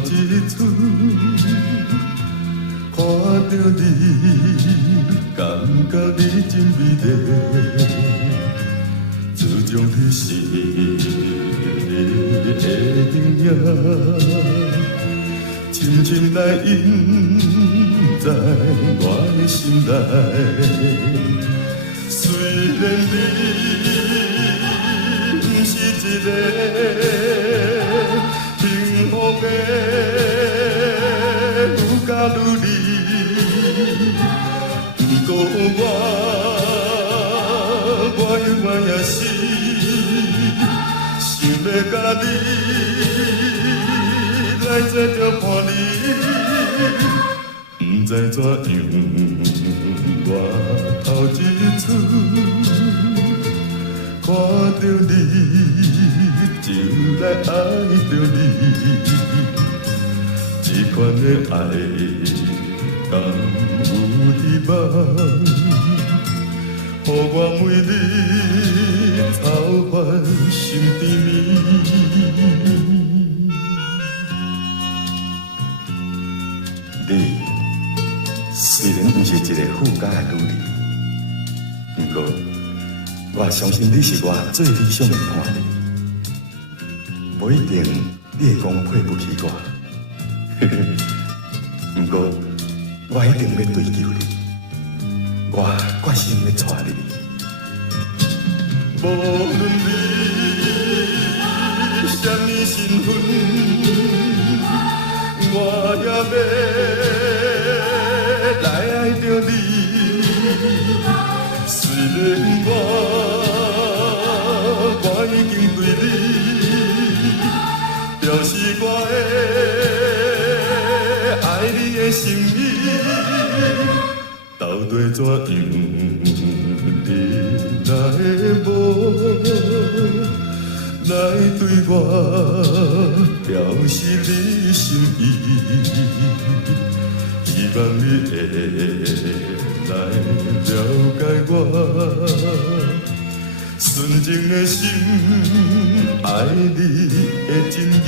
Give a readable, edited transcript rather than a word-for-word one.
头一次看到你，感觉你真美丽，自将你是你的影影，深深来印在我的心内。虽然你不是一个幸福的愈加愈离，不过我永远也是想要甲你来做着伴侣，不知怎样。我头一次看到你，就来爱着你，这款的爱敢有希望？予我每日操烦心甜蜜。你虽然不是一个富家的女儿，不过我相信你是我最理想的伴侣。不一定你会讲配不起我，不过我一定要追求你，我决心要娶你。无论你什么身份，我也要。来爱着你，虽然我已经对你表示我的爱你的心意，到底怎样你来无来对我表示你心意？希望你会来了解我纯情的心，爱你的真意。